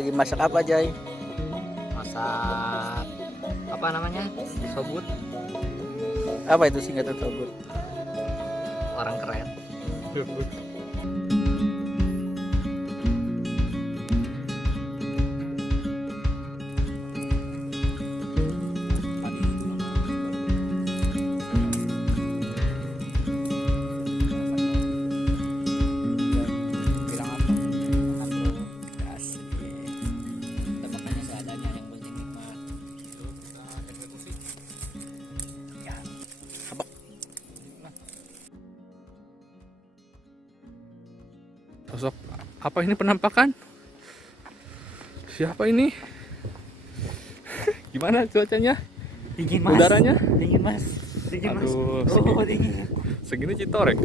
Lagi masak apa, Jay? Masak apa namanya? Sobut. Apa itu singkatan sobut? Orang keren. Bilang apa? Makan bro. Asik. Kita makannya seadanya, yang penting nikmat. Ya. Sosok apa ini penampakan? Siapa ini? Gimana cuacanya? Dingin mas. Udaranya? Dingin mas. Dingin mas. Aduh, Oh dingin. segini Citorek.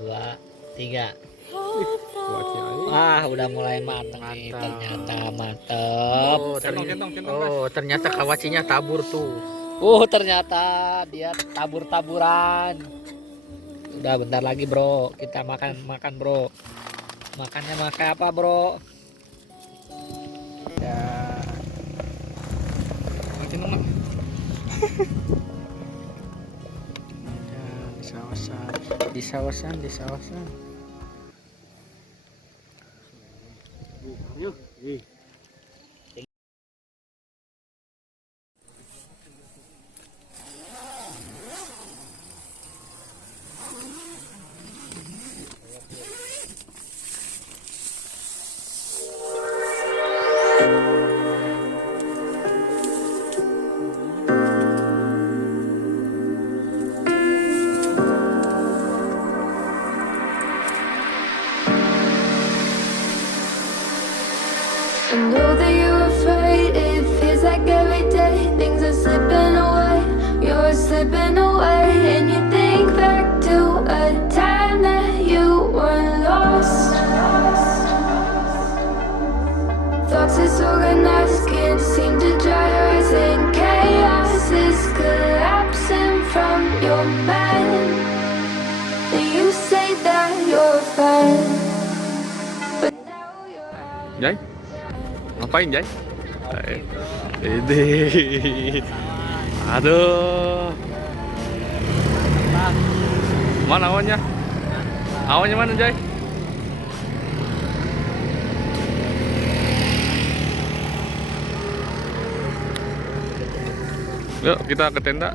Dua, tiga. Wah, Kiai. Wah, udah mulai matang nih. Ternyata mantep. Ternyata kawacinya tabur tuh. Ternyata dia tabur-taburan. Udah bentar lagi bro, kita makan bro. Makannya makan apa bro? Ya, di sawasan. I know that you're afraid, it feels like every day things are slipping away, you're slipping away, and you think back to a time that you were lost. Thoughts disorganized, can't seem to dry your eyes, and chaos is collapsing from your mind. You say that you're fine, but now you're Jay? Ngapain, Jay? Ini. Aduh. Mana awannya? Awannya mana, Jay? Yuk, kita ke tenda.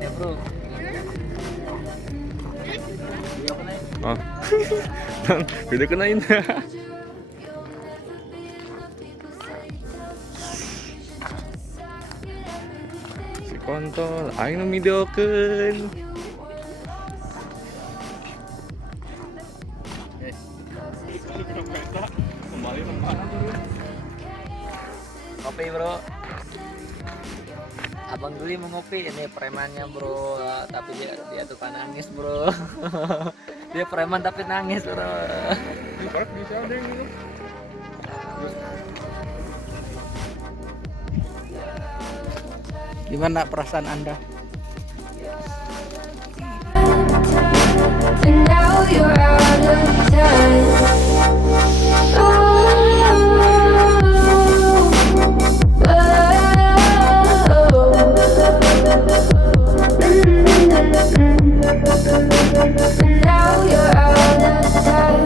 Ya bro. Oh. Beda kenain. Si kontol, aing nu videokeun. Kopi bro. Abang Duli mau ngopi, ini premannya bro, tapi dia tukang nangis bro. Dia preman tapi nangis bro. Ini korek bisa ada yang minum. Gimana perasaan Anda? and now you're out of time. And now you're out of time.